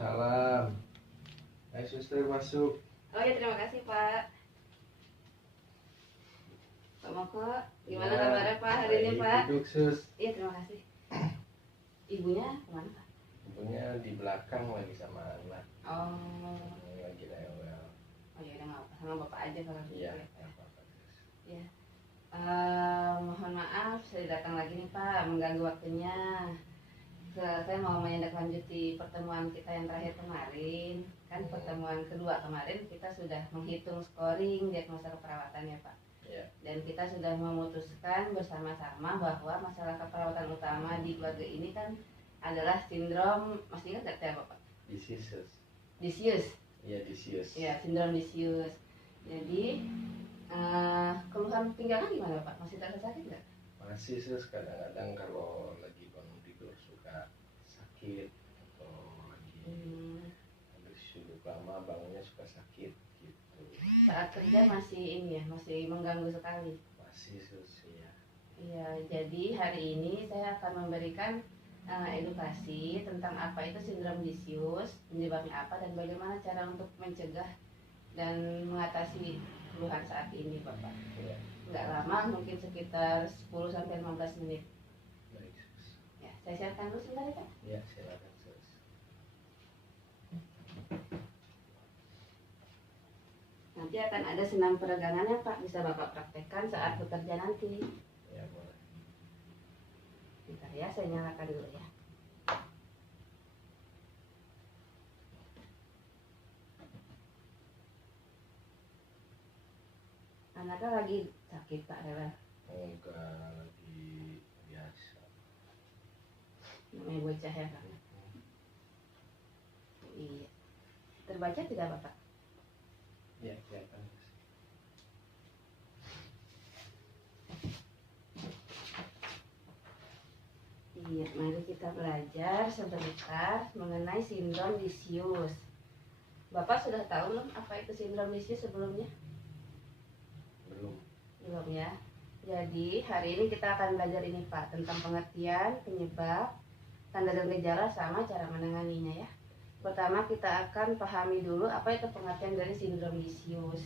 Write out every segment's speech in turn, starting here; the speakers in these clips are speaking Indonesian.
Waalaikumsalam. Ayo suster masuk. Oh ya, terima kasih Pak. Pak Moko, gimana Ya, kabarnya Pak hari ini baik, Pak? duduk sus. Iya, terima kasih. Ibunya kemana Pak? Ibunya di belakang lagi sama anak. Oh, Lagi rewel. oh ya udah nggak apa, sama Bapak aja kalau gitu Iya, ya. nggak apa-apa, Sus. Ya. Mohon maaf saya datang lagi nih Pak, mengganggu waktunya. Saya mau menindaklanjuti pertemuan kita yang terakhir kemarin. Kan pertemuan kedua kemarin kita sudah menghitung scoring diagnosa keperawatan ya Pak. Iya. Dan kita sudah memutuskan bersama-sama bahwa masalah keperawatan utama di keluarga ini kan adalah sindrom, masih ingat nggak ya Bapak? Disius. Disius. Iya, disius. Ya, sindrom disius. Jadi keluhan pinggangan gimana Pak? Masih terasa sakit nggak? Masih sus, kadang-kadang kalau lagi bangun tidur suka sakit atau lagi habis duduk lama bangunnya suka sakit gitu. Saat kerja masih ini ya, masih mengganggu sekali. Masih sus ya. Iya, jadi hari ini saya akan memberikan edukasi tentang apa itu sindrom disius, penyebabnya apa dan bagaimana cara untuk mencegah dan mengatasi keluhan saat ini Bapak. Iya. Nggak lama, mungkin sekitar 10-15 menit. Baik sus. Ya, saya siapkan dulu sebentar ya Pak. Iya, silakan sus. Nanti akan ada senam peregangannya Pak, bisa Bapak praktekkan saat bekerja nanti. Ya boleh. Bentar ya, saya nyalakan dulu ya. Anaknya lagi sakit Pak Rela. Enggak, lagi biasa. Namanya bocah ya Pak. Iya. Terbaca tidak Bapak? Ya, kelihatan. Iya, mari kita belajar sebentar mengenai sindrom disius. Bapak sudah tahu belum apa itu sindrom disius sebelumnya? Belum. Belum ya. Jadi hari ini kita akan belajar ini Pak tentang pengertian, penyebab, tanda dan gejala sama cara menanganinya ya. Pertama kita akan pahami dulu apa itu pengertian dari sindrom disius.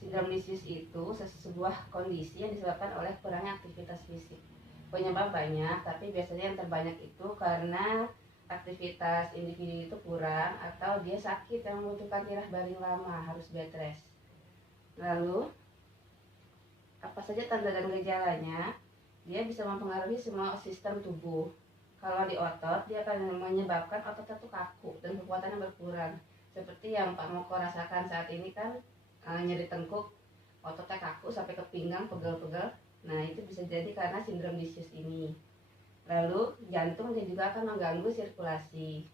Sindrom disius itu sebuah kondisi yang disebabkan oleh kurangnya aktivitas fisik. Penyebab banyak, tapi biasanya yang terbanyak itu karena aktivitas individu itu kurang atau dia sakit yang membutuhkan tirah baring lama, harus bed rest. Lalu apa saja tanda dan gejalanya? Dia bisa mempengaruhi semua sistem tubuh. Kalau di otot, dia akan menyebabkan ototnya tuh kaku dan kekuatannya berkurang. Seperti yang Pak Moko rasakan saat ini kan, nyeri tengkuk, ototnya kaku sampai ke pinggang, pegel-pegel. Nah, itu bisa jadi karena sindrom disius ini. Lalu jantung dia juga akan mengganggu sirkulasi.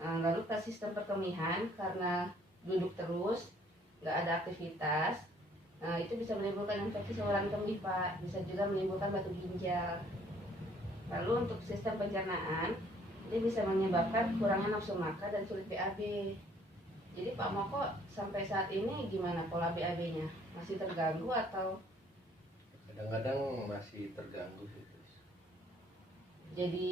Lalu ke sistem perkemihan, karena duduk terus, nggak ada aktivitas, itu bisa menimbulkan infeksi saluran kemih Pak. Bisa juga menimbulkan batu ginjal. Lalu untuk sistem pencernaan, dia bisa menyebabkan kurangnya nafsu makan dan sulit BAB. Jadi Pak Moko sampai saat ini gimana pola BAB-nya? Masih terganggu atau? Kadang-kadang masih terganggu sih. Jadi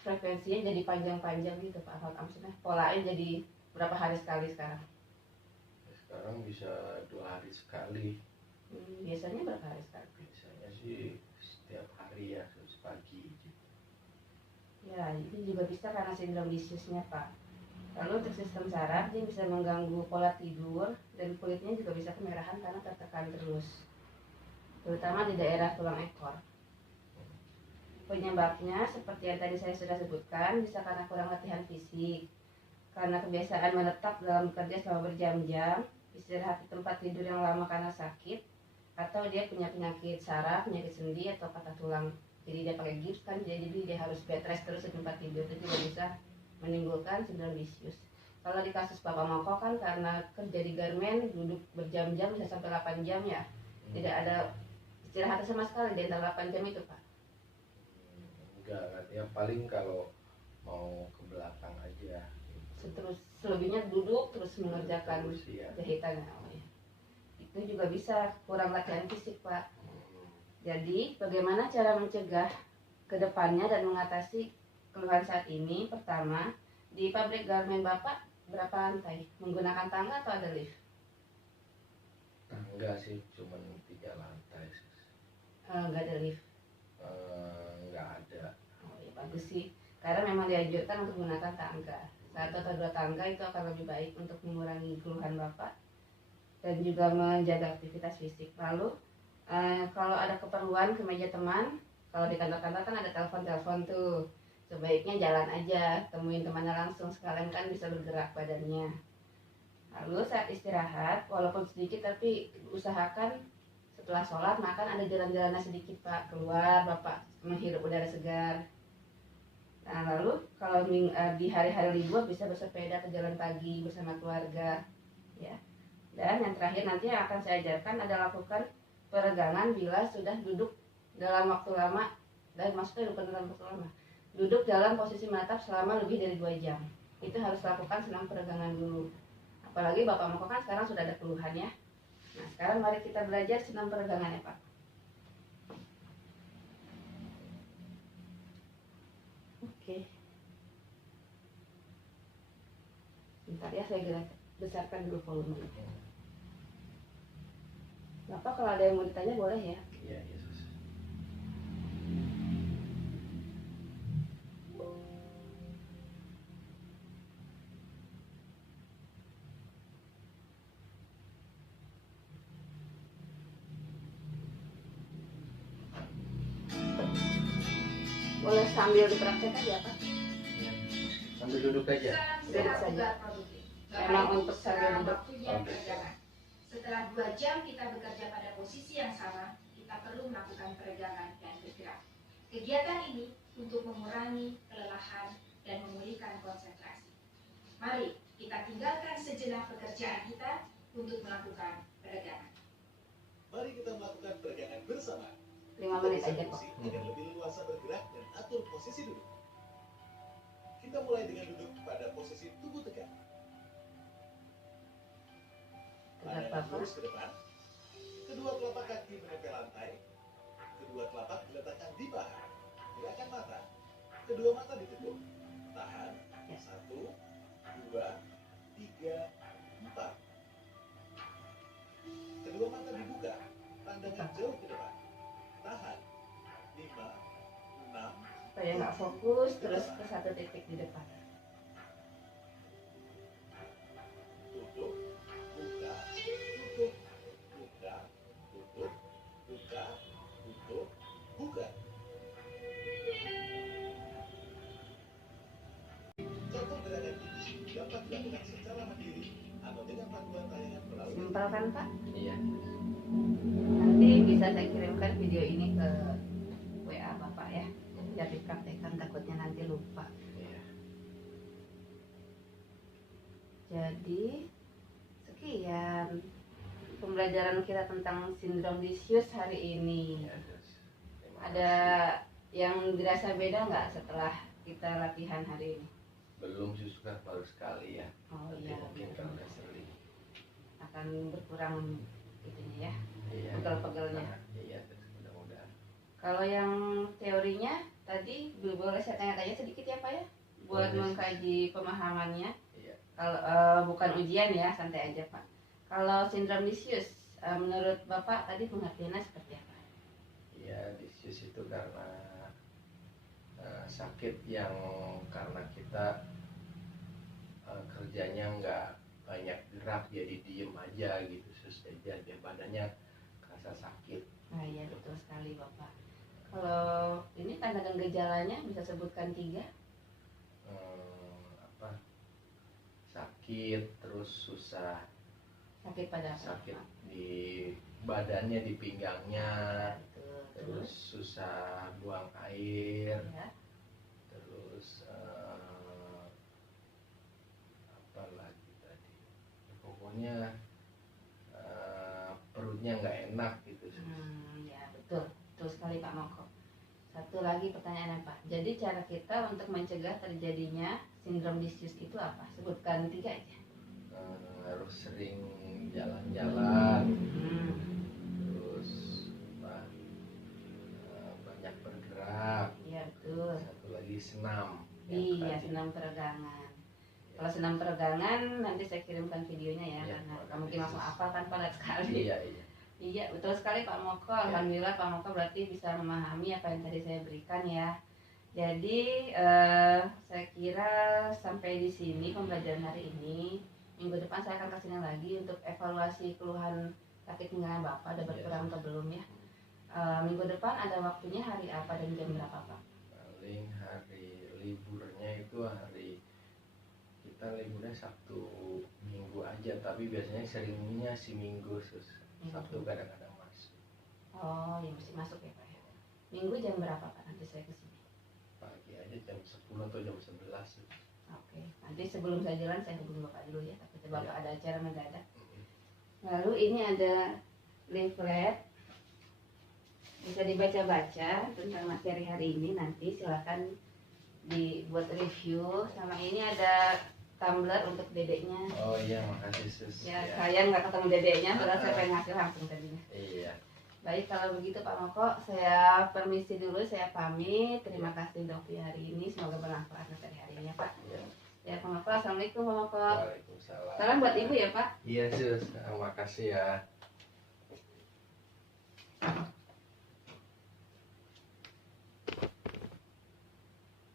frekuensinya jadi panjang-panjang gitu Pak? Maksudnya polanya jadi berapa hari sekali sekarang? Sekarang bisa 2 hari sekali. Biasanya berapa hari sekali? Biasanya sih setiap hari ya, terus pagi gitu. Ya, itu juga bisa karena sindrom disiusnya Pak. Lalu untuk sistem saraf, dia bisa mengganggu pola tidur dan kulitnya juga bisa kemerahan karena tertekan terus, terutama di daerah tulang ekor. Penyebabnya seperti yang tadi saya sudah sebutkan, bisa karena kurang latihan fisik, karena kebiasaan menetap dalam bekerja selama berjam-jam, istirahat di tempat tidur yang lama karena sakit, atau dia punya penyakit saraf, penyakit sendi atau patah tulang. Jadi dia pakai gips kan, jadi dia harus bed rest terus di tempat tidur, itu juga bisa menimbulkan sindrom disius. Kalau di kasus Bapak Moko kan karena kerja di garmen, duduk berjam-jam bisa sampai 8 jam ya. Tidak ada istirahat sama sekali di antara 8 jam itu Pak. Enggak, ya paling kalau mau ke belakang aja. Terus selebihnya duduk terus mengerjakan Terus, ya. jahitan. Itu juga bisa kurang latihan fisik Pak. Jadi bagaimana cara mencegah ke depannya dan mengatasi keluhan saat ini? Pertama, Di pabrik garmen Bapak berapa lantai? Menggunakan tangga atau ada lift? Tangga sih, cuman 3 lantai. Nggak ada lift. Nggak ada. Oh ya bagus sih. Karena memang dianjurkan untuk menggunakan tangga. 1 atau 2 tangga itu akan lebih baik untuk mengurangi keluhan Bapak dan juga menjaga aktivitas fisik. Lalu kalau ada keperluan ke meja teman, kalau di kantor-kantor kan ada telepon-telepon tuh, sebaiknya jalan aja, temuin temannya langsung, sekalian kan bisa bergerak badannya. Lalu saat istirahat, walaupun sedikit tapi usahakan setelah sholat makan ada jalan-jalannya sedikit Pak, keluar Bapak menghirup udara segar. Nah lalu kalau di hari-hari libur bisa bersepeda ke jalan pagi bersama keluarga ya. Dan yang terakhir nanti yang akan saya ajarkan adalah lakukan peregangan bila sudah duduk dalam waktu lama, dan maksudnya bukan dalam waktu lama, duduk dalam posisi menatap selama lebih dari 2 jam. Itu harus lakukan senam peregangan dulu. Apalagi Bapak Moko kan sekarang sudah ada keluhan ya. Nah sekarang mari kita belajar senam peregangan ya Pak. Oke. Bentar ya, saya besarkan dulu volumenya. Bapak kalau ada yang mau ditanya boleh ya. Iya, Yesus. Boleh sambil dipraktek aja Pak. Ya. Sambil duduk aja. Duduk saja. Memang untuk sambil duduk. Setelah 2 jam kita bekerja pada posisi yang sama, kita perlu melakukan peregangan dan bergerak. Kegiatan ini untuk mengurangi kelelahan dan memulihkan konsentrasi. Mari kita tinggalkan sejenak pekerjaan kita untuk melakukan peregangan. Mari kita melakukan peregangan bersama. 5 menit aja kok. Agar lebih leluasa bergerak dan atur posisi duduk. Kita mulai dengan duduk pada posisi tubuh tegak. Tegak Pandangan Bapak. lurus ke depan. Kedua telapak kaki menempel lantai. Kedua telapak diletakkan di paha. Gerakan mata. Kedua mata ditutup. Tahan. 1, 2, 3, 4. Kedua mata dibuka. Pandangan jauh ke depan. Tahan. 5, 6. Supaya nggak fokus terus ke satu titik di depan. Tutup, buka, tutup, buka, tutup, buka, tutup, buka. Contoh gerakan ini dapat dilakukan secara mandiri atau dengan panduan tayangan melalui Simpel kan Pak? Iya. Nanti bisa saya kirimkan video ini ke WA Bapak ya. Biar dipraktekkan, takutnya nanti lupa. Iya. Jadi sekian pembelajaran kita tentang sindrom Lisius hari ini. Iya, Yesus. Terima Ada kasih. yang dirasa beda nggak setelah kita latihan hari ini? Belum sih, suka baru sekali ya. Oh Nanti iya, mungkin kalau udah sering. akan berkurang itunya ya, Iya. pegel-pegelnya. Nah, iya, terus mudah-mudahan. Kalau yang teorinya tadi boleh saya tanya-tanya sedikit ya Pak ya, buat Boleh. mengkaji pemahamannya. Iya. Kalau bukan ujian ya, santai aja Pak. Kalau sindrom Lisius, menurut Bapak tadi pengertiannya seperti apa? Iya, Lisius itu karena sakit yang karena kita kerjanya nggak banyak gerak, jadi diem aja gitu, terus dia badannya kerasa sakit. Nah iya betul sekali Bapak. Kalau ini tanda dan gejalanya bisa sebutkan 3? Apa, sakit, terus susah, Sakit pada apa? sakit di badannya, di pinggangnya, Betul. terus susah buang air, Ya. terus apa lagi tadi, pokoknya perutnya nggak enak gitu. Ya betul, betul sekali Pak Moko. Satu lagi pertanyaannya Pak. Jadi cara kita untuk mencegah terjadinya sindrom Lisius itu apa? Sebutkan 3 aja. Harus sering jalan-jalan, Hmm. terus apa, banyak bergerak, Iya betul. satu lagi senam. Iya tadi. senam peregangan. Kalau senam peregangan nanti saya kirimkan videonya ya, Iya, karena makasih, mungkin langsung Sis. hafal kan padat sekali. Iya, iya. Iya, betul sekali Pak Moko. Alhamdulillah Pak Moko berarti bisa memahami apa yang tadi saya berikan ya. Jadi saya kira sampai di sini pembelajaran hari ini. Minggu depan saya akan kesini lagi untuk evaluasi keluhan sakit pinggang Bapak, ada berkurang atau belum ya. Minggu depan ada waktunya hari apa dan jam berapa Pak? Paling hari liburnya itu hari kita liburnya Sabtu Minggu aja, tapi biasanya seringnya si Minggu sus. Sabtu kadang-kadang masuk. Oh, ya mesti masuk ya Pak ya. Minggu jam berapa Pak nanti saya kesini? Pagi aja jam 10 atau jam 11 sus. Oke, nanti sebelum saya jalan saya hubungi Bapak dulu ya, takutnya Bapak Ya. ada acara mendadak. Lalu ini ada leaflet, bisa dibaca-baca tentang materi hari ini, nanti silakan dibuat review. Sama ini ada tumbler untuk dedeknya. Oh iya, makasih sus. Ya, saya nggak ketemu dedeknya, padahal saya pengen ngasih langsung tadinya. Iya. Baik, kalau begitu Pak Moko, saya permisi dulu, saya pamit. Terima kasih untuk hari ini, semoga bermanfaat materi hari ini ya Pak. Iya. Ya Pak Moko, assalamualaikum Pak Moko. Waalaikumsalam. Salam buat Ibu ya Pak. Iya sus, makasih ya.